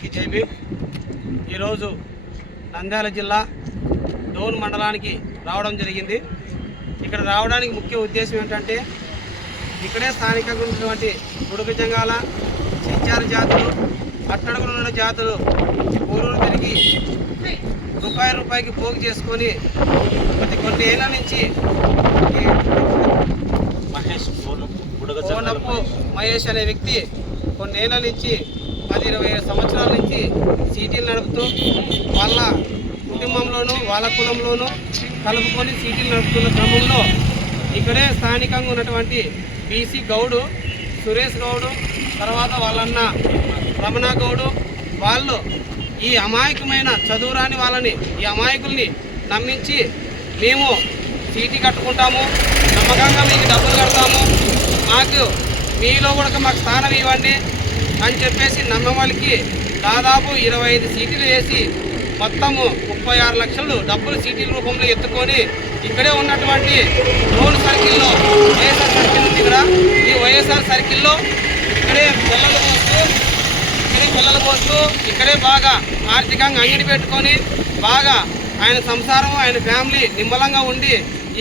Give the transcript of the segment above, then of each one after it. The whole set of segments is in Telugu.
అందరికీ జైబీ ఈరోజు నంద్యాల జిల్లా డోన్ మండలానికి రావడం జరిగింది. ఇక్కడ రావడానికి ముఖ్య ఉద్దేశం ఏంటంటే ఇక్కడే స్థానికంగా ఉన్నటువంటి గుడుగు జంగాల చించారు జాతులు అట్టడుగులు ఉన్న జాతులు ఊరూరు తిరిగి రూపాయి రూపాయికి పోగు చేసుకొని కొద్ది కొన్ని ఏళ్ళ నుంచి మహేష్ కోనప్పు మహేష్. అనే వ్యక్తి కొన్నేళ్ళ నుంచి పది ఇరవై సంవత్సరాల నుంచి సీటీలు నడుపుతూ వాళ్ళ కుటుంబంలోనూ వాళ్ళ కులంలోనూ కలుపుకొని సీటీలు నడుపుతున్న క్రమంలో ఇక్కడే స్థానికంగా ఉన్నటువంటి బీసీ గౌడు సురేష్ గౌడు తర్వాత వాళ్ళన్న రమణ గౌడు వాళ్ళు ఈ అమాయకమైన చదువురాని వాళ్ళని ఈ అమాయకుల్ని నమ్మించి మేము సీటీ కట్టుకుంటాము నమ్మకంగా మీకు డబ్బులు కడతాము. మాకు మీలో కూడా మాకు స్థానం ఇవ్వండి. అని చెప్పేసి నమ్మవాళ్ళకి దాదాపు ఇరవై ఐదు సీటీలు వేసి మొత్తము ముప్పై ఆరు లక్షలు డబ్బులు సీటీల రూపంలో ఎత్తుకొని ఇక్కడే ఉన్నటువంటి రోడ్ సర్కిల్లో వైఎస్ఆర్ సర్కిల్ ఉంది ఇక్కడ. ఈ వైఎస్ఆర్ సర్కిల్లో ఇక్కడే పిల్లలు పోస్తూ ఇక్కడే పిల్లలు పోస్తూ ఇక్కడే బాగా ఆర్థికంగా అంగడి పెట్టుకొని బాగా ఆయన సంసారం ఆయన ఫ్యామిలీ నిమ్మలంగా ఉండి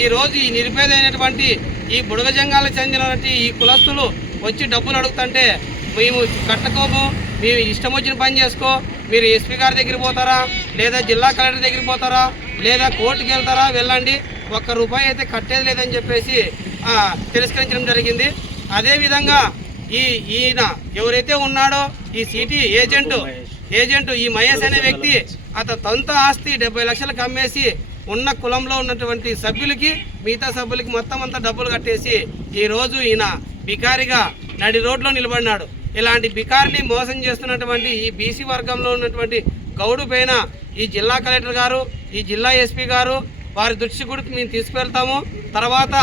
ఈరోజు ఈ నిరుపేదైనటువంటి ఈ బుడగజంగాలకు చెందినటువంటి ఈ కులస్తులు వచ్చి డబ్బులు అడుగుతుంటే మేము కట్టకోము మేము ఇష్టం వచ్చిన పని చేసుకో. మీరు ఎస్పీ గారి దగ్గర పోతారా? లేదా జిల్లా కలెక్టర్ దగ్గరికి పోతారా? లేదా కోర్టుకి వెళ్తారా? వెళ్ళండి. ఒక్క రూపాయి అయితే కట్టేది లేదని చెప్పేసి తిరస్కరించడం జరిగింది. అదేవిధంగా ఈ ఈయన ఎవరైతే ఉన్నాడో ఈ సిటీ ఏజెంట్ ఏజెంట్ ఈ మహేష్ అనే వ్యక్తి అతని సొంత ఆస్తి డెబ్బై లక్షలకు అమ్మేసి ఉన్న కులంలో ఉన్నటువంటి సభ్యులకి మిగతా సభ్యులకి మొత్తం అంతా డబ్బులు కట్టేసి ఈరోజు ఈయన బికారిగా నడి రోడ్లో నిలబడినాడు. ఇలాంటి బికారిని మోసం చేస్తున్నటువంటి ఈ బీసీ వర్గంలో ఉన్నటువంటి గౌడు పైన ఈ జిల్లా కలెక్టర్ గారు ఈ జిల్లా ఎస్పీ గారు వారి దృష్టి కూడా మేము తీసుకువెళ్తాము. తర్వాత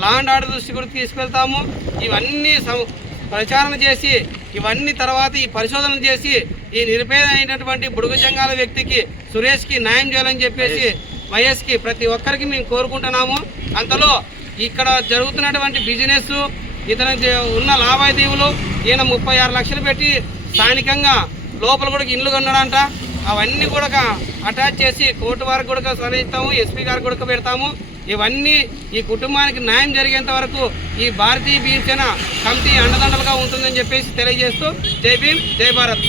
లా అండ్ ఆర్డర్ దృష్టి కూడా తీసుకెళ్తాము ఇవన్నీ సం- ప్రచారం చేసి ఇవన్నీ తర్వాత ఈ పరిశోధన చేసి ఈ నిరుపేద అయినటువంటి బుడుగు జంగాల వ్యక్తికి సురేష్కి న్యాయం చేయాలని చెప్పేసి మహేష్కి ప్రతి ఒక్కరికి మేము కోరుకుంటున్నాము. అంతలో ఇక్కడ జరుగుతున్నటువంటి బిజినెస్ ఇతను ఉన్న లావాదేవీలు ఈయన ముప్పై ఆరు లక్షలు పెట్టి స్థానికంగా లోపల కూడా ఇల్లు కొన్నాడంట. అవన్నీ కూడా అటాచ్ చేసి కోర్టు వారికి కూడా సరిస్తాము ఎస్పీ గారికి కూడా పెడతాము. ఇవన్నీ ఈ కుటుంబానికి న్యాయం జరిగేంత వరకు ఈ భారతీయ భీమసేన కమిటీ అండదండలుగా ఉంటుందని చెప్పేసి తెలియజేస్తూ జై భీమ్ జై భారత్.